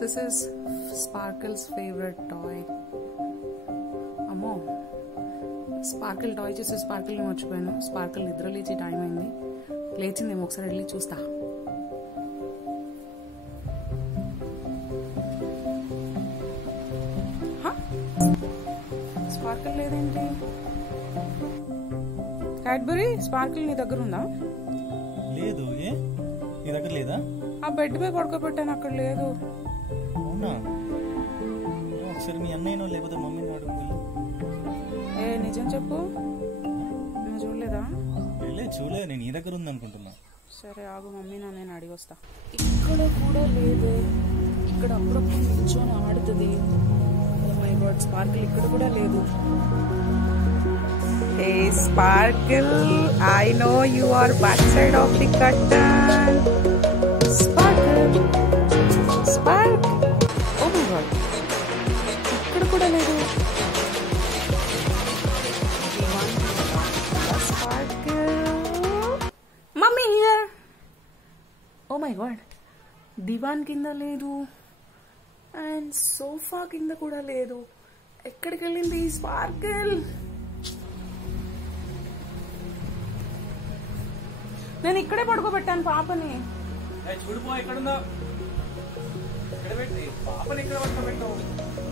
This is Sparkle's favorite toy. అమ్మో, sprinkle toy చూసి స్పార్కిల్ మర్చిపోయాను. స్పార్కిల్ నిద్ర లేచి టైం అయింది. లేచిందేమో, ఒకసారి వెళ్ళి చూస్తా. స్పార్కిల్ లేదేంటి? క్యాడ్బరీ స్పార్కిల్ నీ దగ్గర ఉందా? లేదు. ఏ నీ దగ్గర లేదా? ఆ బెడ్ పై పడుకోబెట్టాను, అక్కడ లేదు. అవునా? ఒకసారి మీ అన్నయ్యనో లేకపోతే మమ్మీని అడుగు. ఏ నిజం చెప్పు, నువ్వు చూడలేదా? చూడలేదు, నేను నీ దగ్గర ఉంది అనుకుంటున్నా. సరే ఆగు, మమ్మీ నేను అడిగి వస్తా. ఇక్కడ కూడా లేదు. ఇక్కడ అప్పుడప్పుడు నిల్చొని ఆడుతుంది. ఓ మై గాడ్, స్పార్కిల్ ఇక్కడ కూడా లేదు. Hey Sparkle, I know you are back side of the curtain. Sparkle, Spark, oh my god, ఇక్కడ కూడా లేదు. Mummy here. Oh my god, దివాన్ కింద లేదు అండ్ సోఫా కింద కూడా లేదు. ఎక్కడికి వెళ్ళింది స్పార్కిల్? నేను ఇక్కడే పడుకోబెట్టాను పాపని.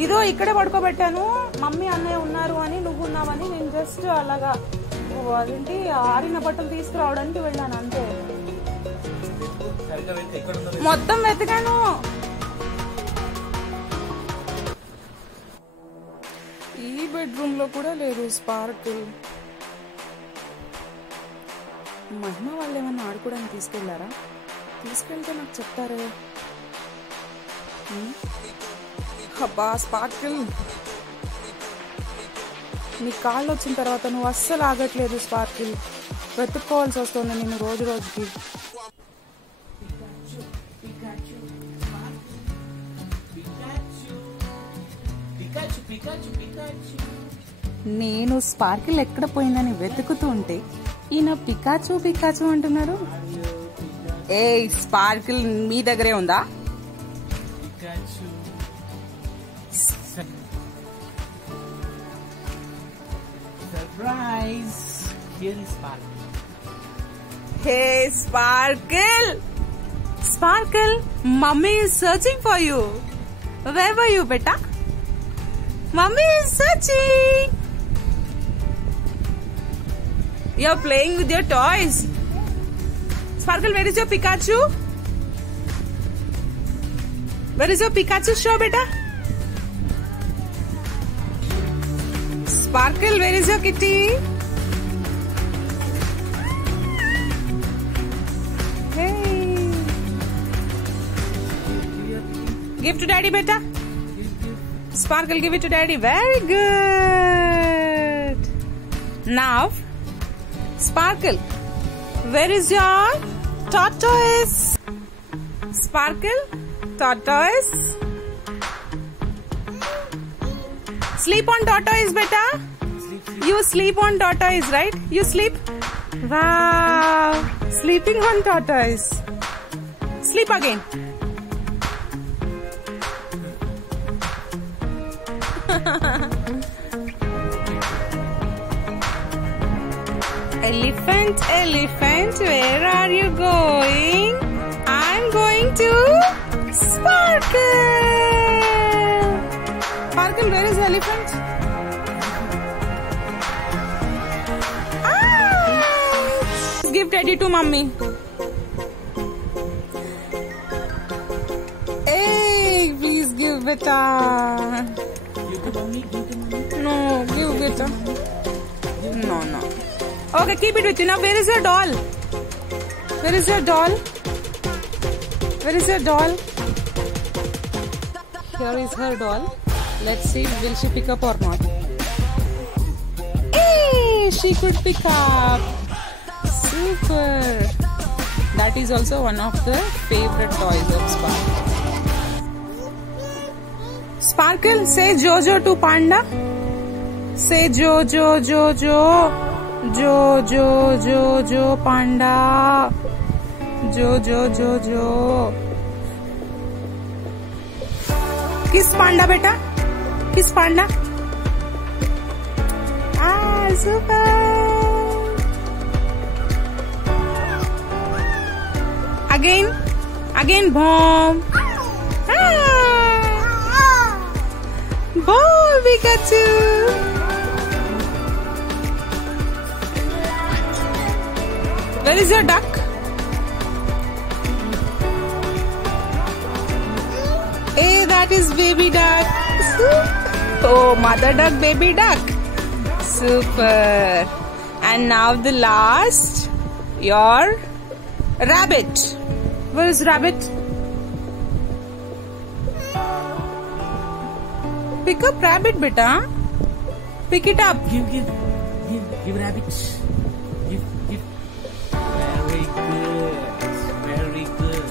ఇదో ఇక్కడే పడుకోబెట్టాను. మమ్మీ అన్నయ్య ఉన్నారు అని, నువ్వు ఉన్నావని నేను జస్ట్ అలాగా అదేంటి ఆరిన బట్టలు తీసుకురావడానికి వెళ్ళాను అంతే. మొత్తం వెతికాను. ఈ బెడ్రూమ్ లో కూడా లేదు స్పార్కిల్. మహిమ వాళ్ళు ఏమన్నా ఆడుకోవడానికి తీసుకెళ్లారా? తీసుకెళ్తే నాకు చెప్తారే. అబ్బా స్పార్కిల్, నీ కాళ్ళు వచ్చిన తర్వాత నువ్వు అస్సలు ఆగట్లేదు స్పార్కిల్. వెతుక్కోవాల్సి వస్తుంది నేను రోజు రోజుకి. నేను స్పార్కిల్ ఎక్కడ పోయిందని వెతుకుతూ ఉంటే ఈయన పికాచు పికాచు అంటున్నాడు. ఏ స్పార్కిల్ మీ దగ్గరే ఉందా? Surprise! Here is Sparkle. Hey Sparkle! Sparkle, Mummy is searching for you. Where were you, beta? Mummy is searching. You're playing with your toys. Sparkle, where is your Pikachu? Where is your Pikachu show, beta? Sparkle, where is your kitty? Hey. Give to daddy, beta. Sparkle, give it to daddy. Very good. Now, Sparkle, where is your tortoise? Sparkle, tortoise. Sleep on tortoise, beta. You sleep on tortoise, right? You sleep? Wow. Sleeping on tortoise. Sleep again. Elephant, elephant, where are you going? I'm going to Sparkle. Sparkle, where is elephant? Give teddy to mommy. Hey, please give beta. No, give beta. No. Okay, keep it with you. Now, where is your doll? Where is your doll? Where is your doll? Here is her doll. Let's see, will she pick up or not? Hey, she could pick up. Super. That is also one of the favorite toys of Sparkle. Sparkle, say Jojo to Panda. Say Jojo, Jojo. Jojo, Panda. Jojo. Kiss panda, beta. Kiss panda. Super. Again, bomb. Ball, Pikachu. Where is your duck? Hey, that is baby duck. Oh, mother duck, baby duck. Super. And now the last, your rabbit. Where is rabbit? Pick up rabbit, beta. Pick it up. Give rabbit. Give. Very good.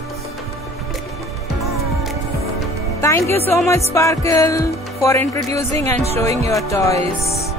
Thank you so much, Sparkle, for introducing and showing your toys.